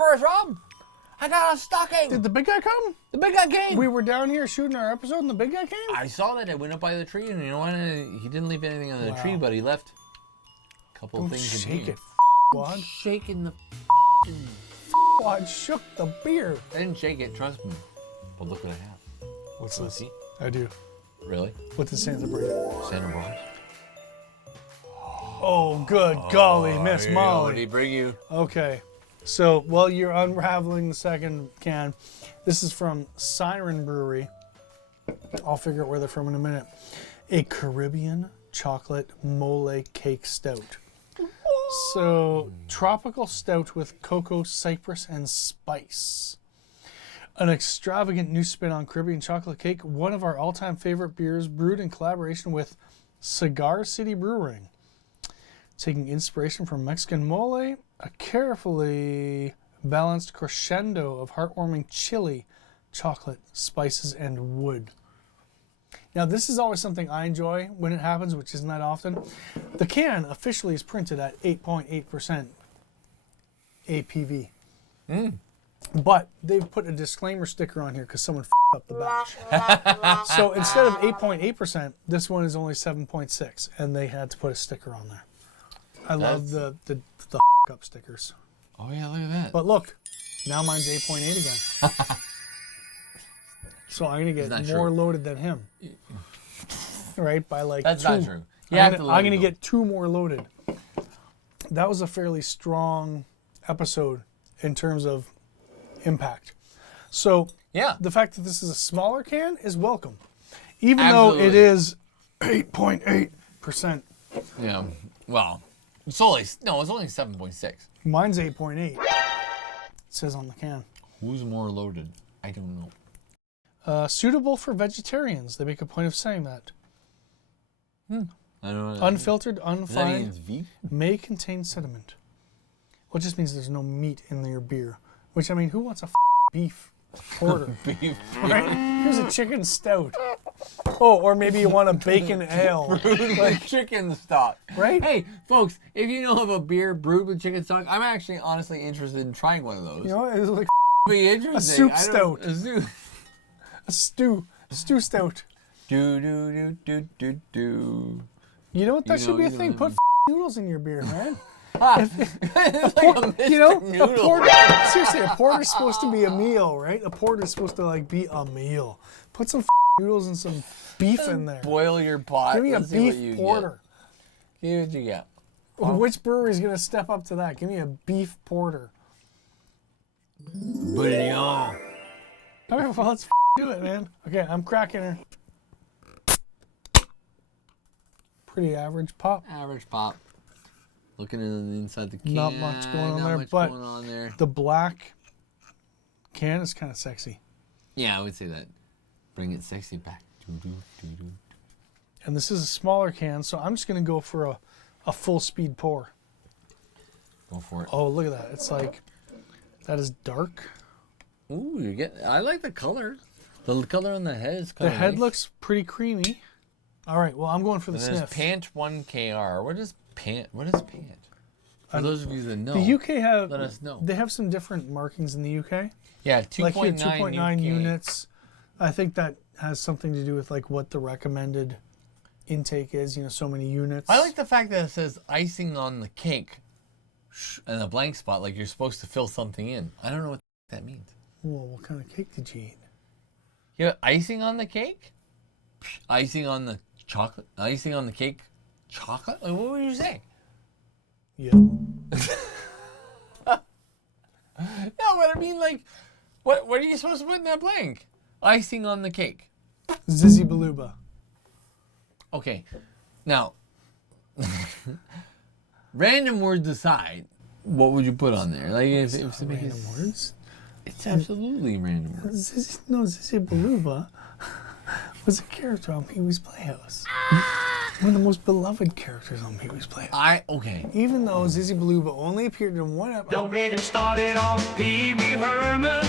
first, Rob. I got a stocking. Did the big guy come? The big guy came. We were down here shooting our episode and the big guy came? I saw that. I went up by the tree, and you know what? He didn't leave anything on the tree, but he left a couple of things. Shake it, Wad. Shaking the Wad shook the beer. I didn't shake it, trust me. But look what I have. What's So this? see? I do. Really? What does Santa bring? Santa brought. Oh, good golly, Miss What Molly. did he bring you? Okay. So while you're unraveling the second can, this is from Siren Brewery. I'll figure out where they're from in a minute. A Caribbean chocolate mole cake stout. So tropical stout with cocoa, cypress, and spice. An extravagant new spin on Caribbean chocolate cake. One of our all-time favorite beers, brewed in collaboration with Cigar City Brewing. Taking inspiration from Mexican mole, a carefully balanced crescendo of heartwarming chili, chocolate, spices, and wood. Now, this is always something I enjoy when it happens, which isn't that often. The can officially is printed at 8.8% APV. But they've put a disclaimer sticker on here because someone f***ed up the batch. So instead of 8.8%, this one is only 7.6, and they had to put a sticker on there. I love the up stickers. Oh yeah, look at that. But look, now mine's 8.8 again. So I'm gonna get more loaded than him. Right? By like That's 2. not true. I'm gonna get 2 more loaded. That was a fairly strong episode in terms of impact. So Yeah. the fact that this is a smaller can is welcome. Even Absolutely. though it is 8.8%. Yeah. Well, it's only 7.6. Mine's 8.8. It says on the can. Who's more loaded? I don't know. Suitable for vegetarians. They make a point of saying that. I don't know. Unfiltered, Does that mean unfined, it's vegan? may contain sediment. Well, it just means there's no meat in your beer. Which, I mean, who wants a beef porter? Beef. Right? Here's a chicken stout. Oh, or maybe you want a bacon ale. Like chicken stock. Right? Hey, folks, if you know of a beer brewed with chicken stock, I'm actually honestly interested in trying one of those. You know, it's like Be interesting. soup stout. A soup. a stew stout. Do. You know what? That should be a you thing. know. Put noodles in your beer, man. It's like a Mr. You know, a Noodle. porter. Seriously, a porter's supposed to be a meal, right? A porter's supposed to like be a meal. Put some noodles and some beef in there. Boil your pot. Give me a Let's see what you beef porter. Get. See what you get. Which brewery's gonna step up to that? Give me a beef porter. Bouillon. All right, well, let's do it, man. Okay, I'm cracking her. Pretty average pop. Average pop. Looking inside the can. Not much going on not there, much but going on there. the black can is kind of sexy. Yeah, I would say that. Bring it sexy back. And this is a smaller can, so I'm just gonna go for a full speed pour. Go for it. Oh, look at that. It's like, that is dark. Ooh, you're getting. I like the color. The color on the head is kind The of head nice. looks pretty creamy. All right, well, I'm going for the And there's sniff. PANT 1KR. What is PANT? What is PANT? For those of you that know, The UK have, let us know. they have some different markings in the UK. Yeah, 2.9 Like here, 2.9 UK. units. I think that has something to do with like what the recommended intake is, you know, so many units. I like the fact that it says icing on the cake and a blank spot, like you're supposed to fill something in. I don't know what that means. Whoa, what kind of cake did you eat? You have icing on the cake? Icing on the chocolate? Icing on the cake? Chocolate? Like, what would you say? Yeah. No, but I mean, like, what are you supposed to put in that blank? Icing on the cake. Zizzy Baluba. Okay, now, random words aside, what would you put on there? Like, if Random words? It's absolutely random words. Zizzy Baluba was a character on PeeWee's Playhouse. One of the most beloved characters on PeeWee's Playhouse. Okay. Even though Zizzy Baluba only appeared in one episode. Don't get it started on PeeWee Herman.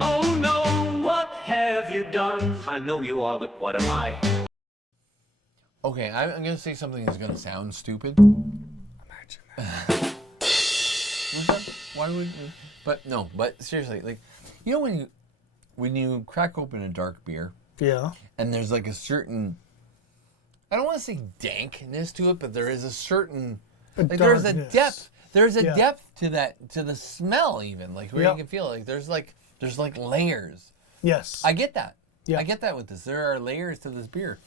Oh no, what have you done? I know you are, but what am I? Okay, I'm going to say something that's going to sound stupid. Imagine that. What's that? Why would you? But no, but seriously, like, you know when you crack open a dark beer Yeah. and there's like a certain, I don't want to say dankness to it, but there is a certain, like there's a darkness. depth. There's a Yeah. depth to that, to the smell even, like where Yep. you can feel like there's like layers. Yes. I get that. Yeah. I get that with this. There are layers to this beer,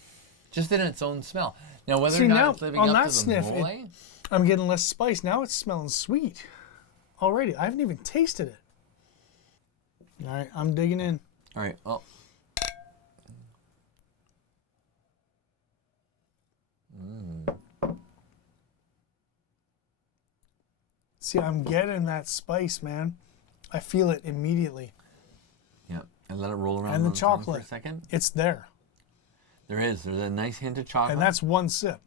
just in its own smell. Now, whether See, or not now, it's living on up that to the sniff, mole, I'm getting less spice. Now it's smelling sweet already. I haven't even tasted it. All right, I'm digging in. all right. Oh, See, I'm getting that spice, man. I feel it immediately. yeah. And let it roll around And the on tongue for chocolate. a second. It's there. There's a nice hint of chocolate. And that's one sip.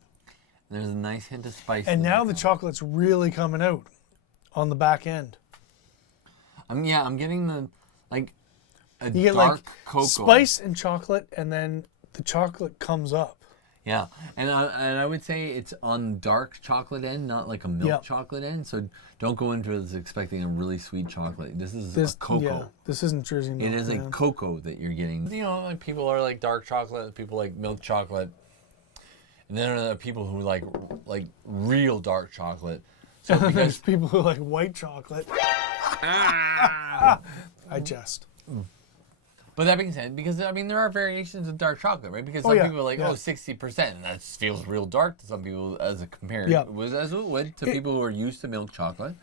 There's a nice hint of spice. And in now there. the chocolate's really coming out on the back end. I'm getting the like a You get dark like cocoa. spice and chocolate, and then the chocolate comes up. Yeah, and I would say it's on dark chocolate end, not like a milk Yep. chocolate end. So don't go into this expecting a really sweet chocolate. This is This a cocoa. Yeah, this isn't Jersey milk. It is a man. cocoa that you're getting. You know, like people are like dark chocolate, people like milk chocolate, and then there are people who like real dark chocolate. So There's because people who like white chocolate. I jest. but that being said, because I mean there are variations of dark chocolate, right? Because some yeah, people are like, yeah. 60%, and that feels real dark to some people as a compare. Yeah. As it would to people who are used to milk chocolate.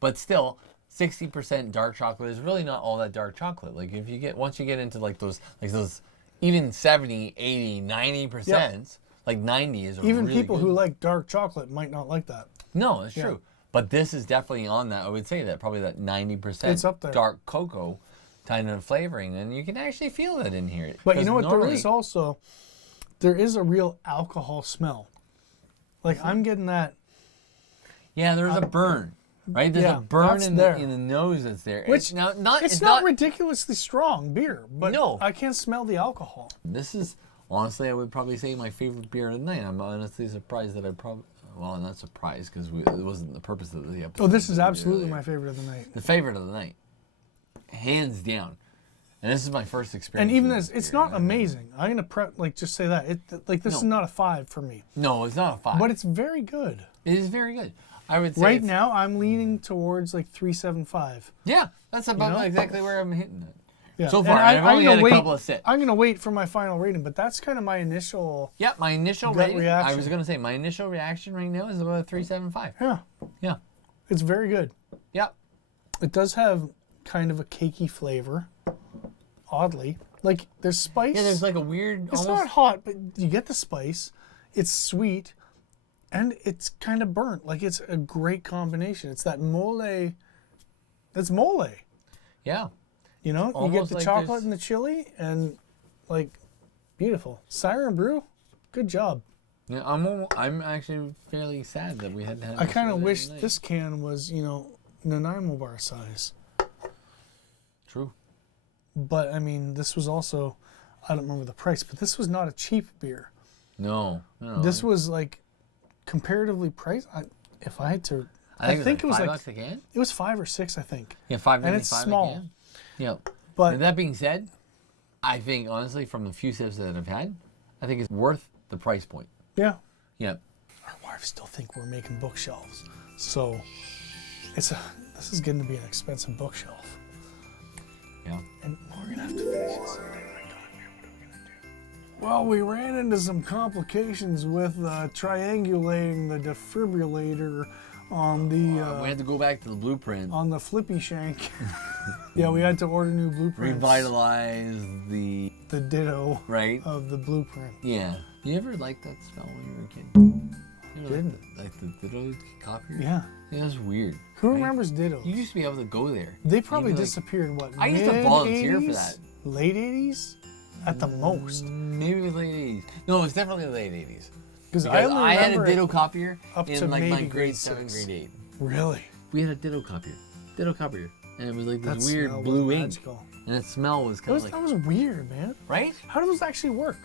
But still, 60% dark chocolate is really not all that dark chocolate. Like if you get once you get into like those even 70, 80, 90%, like 90 is a Even really people good. who like dark chocolate might not like that. No, it's true. But this is definitely on that. I would say that probably that 90% It's up there. dark cocoa kind of flavoring, and you can actually feel that in here. But you know what? Normally, There is a real alcohol smell. Like I'm getting that. yeah, there's a burn, right? There's yeah, a burn that's in there. the nose that's there. Which now, not it's not ridiculously strong beer, but No. I can't smell the alcohol. This is honestly, I would probably say my favorite beer of the night. I'm honestly surprised that I'm not surprised because it wasn't the purpose of the episode. Oh, this is that we did absolutely earlier. my favorite of the night. The favorite of the night, hands down. And this is my first experience. And even with this, this it's beer. not amazing. I'm gonna just say that this is not a 5 for me, No, it's not a 5. but it's very good. It is very good. I would say Right it's- now, I'm leaning towards like 3.75. Yeah, that's about know? exactly where I'm hitting it. Yeah. So And far, I've only had a couple of sips. I'm gonna wait for my final rating, but that's kind of my initial. Yeah, my initial Gut rating. I reaction. was gonna say my initial reaction right now is about a 3.75. Yeah, Yeah. it's very good. Yep. It does have kind of a cakey flavor, oddly. Like there's spice. Yeah, there's like a weird. It's not hot, but you get the spice. It's sweet, and it's kind of burnt. Like it's a great combination. It's that mole. That's mole. Yeah. You know, you get Almost the like chocolate there's- and the chili, and like beautiful. Siren Brew, good job. Yeah. I'm actually fairly sad that we had to have. I this kind of beer wish tonight. this can was Nanaimo bar size. True. But I mean, this was also, I don't remember the price, but this was not a cheap beer. No. This was like comparatively priced. If I had to, I think it was like $5 a can. it was 5 or 6, I think. Yeah, $5.95 and it's small. a can. Yep. But And that being said, I think honestly, from the few sips that I've had, I think it's worth the price point. yeah, Yep. our wives still think we're making bookshelves, so this is going to be an expensive bookshelf, Yeah. and we're gonna have to finish it someday. My God, man, what are we gonna do? Well, we ran into some complications with triangulating the defibrillator on We the had to go back to the blueprint, flippy shank. Yeah, we had to order new blueprints. revitalize the The ditto right. of the blueprint. Yeah. You ever liked that smell when you were a kid? You ever Didn't. like the Ditto copier? Yeah. Yeah, that's weird. Who right? remembers ditto? You used to be able to go there. They probably You'd be like- disappeared, what, I used to volunteer for mid-80s? that. Late 80s? At the most. Maybe it was late 80s. No, it was definitely the late 80s. Because Because only I had a remember it- Ditto copier up in to like my maybe grade grade 7, 6. grade 8. Really? We had a Ditto copier. And it was like That this weird smell was blue ink. magical. And the smell was kind of like, That was weird, man. right? How does this actually work?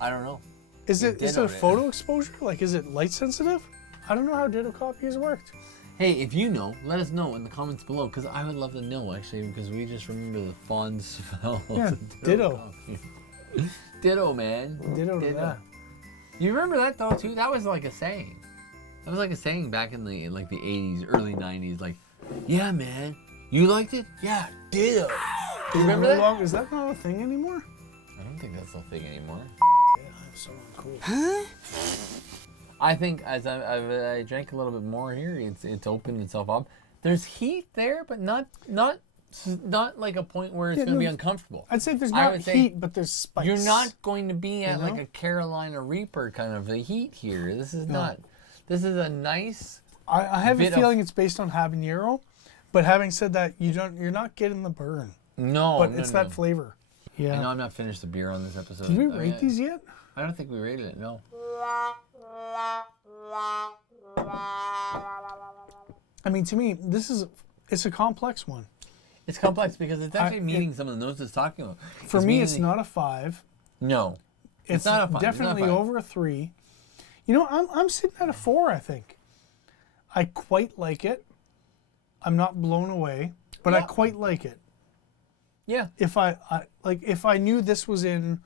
I don't know. Is You it a dittoed it. photo exposure? Like, is it light sensitive? I don't know how ditto copiers worked. Hey, if you know, let us know in the comments below, because I would love to know, actually, because we just remember the fond smell Yeah, of ditto. coffee. Ditto, man. Ditto to that. You remember that, though, too? That was like a saying. That was like a saying back in the 80s, early 90s. Like, yeah, man. You liked it? Yeah, ditto. Do you remember that? Is that not a thing anymore? I don't think that's a thing anymore. Yeah, I'm so cool. I think as I drank a little bit more here, it's opened itself up. There's heat there, but not like a point where it's going to be uncomfortable. I'd say there's not heat, but there's spice. You're not going to be at like a Carolina Reaper kind of a heat here. This is not. This is a nice. I have a feeling it's based on habanero, but having said that, you're not getting the burn. No, but it's that flavor. Yeah. I know I'm not finished the beer on this episode. Did we rate these yet? I don't think we rated it. No. I mean, to me, it's a complex one. It's complex because it's actually meeting some of the notes it's talking about. For me, it's not a 5. No. It's not a 5. Definitely over a 3. You know, I'm sitting at a 4, I think. I quite like it. I'm not blown away, but I quite like it. Yeah. If I knew this was in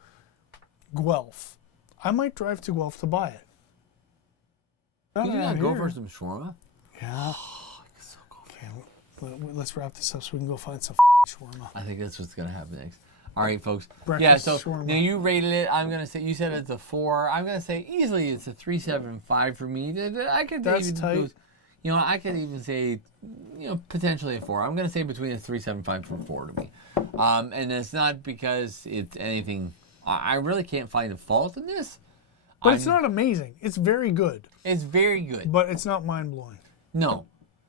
Guelph, I might drive to Guelph to buy it. Can you go for some shawarma? Yeah. Oh, I could so go for Okay, let's wrap this up so we can go find some shawarma. I think that's what's gonna happen next. All right, folks. Breakfast so shawarma. now you rated it. I'm gonna say you said it's a 4. I'm gonna say easily it's a 3.75 for me. I could even tight. You know, I could even say, potentially a 4. I'm gonna say between a 3.75 and 4 to me. And it's not because it's anything. I really can't find a fault in this. But it's not amazing. It's very good. It's very good. But it's not mind-blowing. No.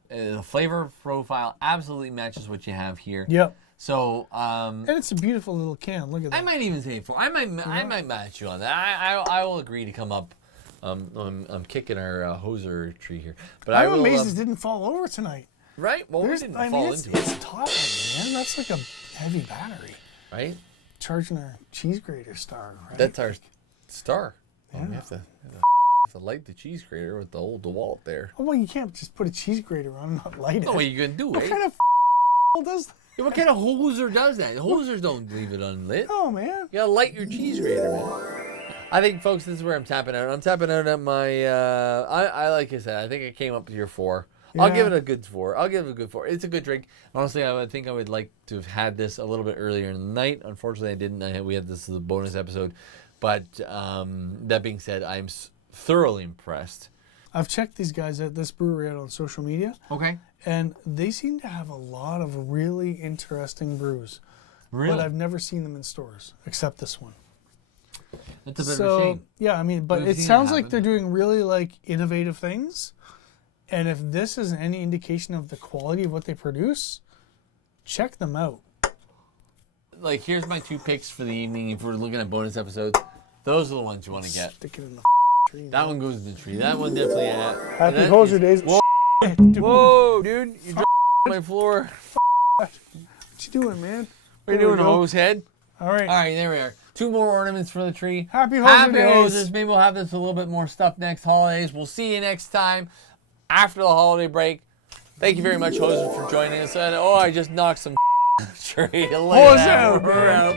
The flavor profile absolutely matches what you have here. Yep. So, and it's a beautiful little can. Look at that. I might even say 4. I might match you on that. I will agree to come up. I'm kicking our hoser tree here, but I'm amazed it didn't fall over tonight. Right? Well, we didn't fall into it. It's taut, man. That's like a heavy battery. Right? Charging our cheese grater star. Right? That's our star. Yeah. We have to light the cheese grater with the old DeWalt there. Oh, well, you can't just put a cheese grater on and not light it. No, what are you gonna do? What kind of does that? Yeah, what kind of hoser does that? Hosers don't leave it unlit. Oh, man. You gotta light your cheese grater, man. I think, folks, this is where I'm tapping out. I'm tapping out at my. I like I said, I think I came up to your 4. Yeah. I'll give it a good 4. I'll give it a good 4. It's a good drink. Honestly, I think I would like to have had this a little bit earlier in the night. Unfortunately, I didn't. We had this as a bonus episode. But that being said, I'm thoroughly impressed. I've checked these guys at this brewery out on social media. Okay. And they seem to have a lot of really interesting brews. Really? But I've never seen them in stores, except this one. That's a bit of a shame. Yeah, I mean, but it sounds like they're doing really innovative things. And if this is any indication of the quality of what they produce, check them out. Like, here's my 2 picks for the evening. If we're looking at bonus episodes, those are the ones you want to get. Stick it in the tree. That one goes in the tree. That one definitely. Happy hoser days. Whoa, dude! You dropped on my floor. What you doing, man? What are you doing, hose head? All right. All right, there we are. 2 more ornaments for the tree. Happy hoser days. Hosers. Maybe we'll have this a little bit more stuff next holidays. We'll see you next time after the holiday break. Thank you very much, hosers, for joining us. And I just knocked some tree. Hose out,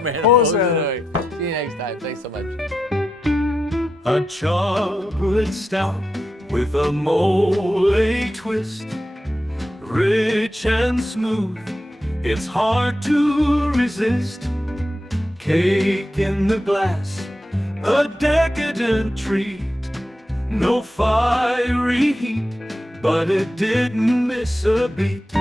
man. Hose out. See you next time. Thanks so much. A chocolate stout with a mole twist, rich and smooth, it's hard to resist. Cake in the glass, a decadent treat, no fiery heat, but it didn't miss a beat.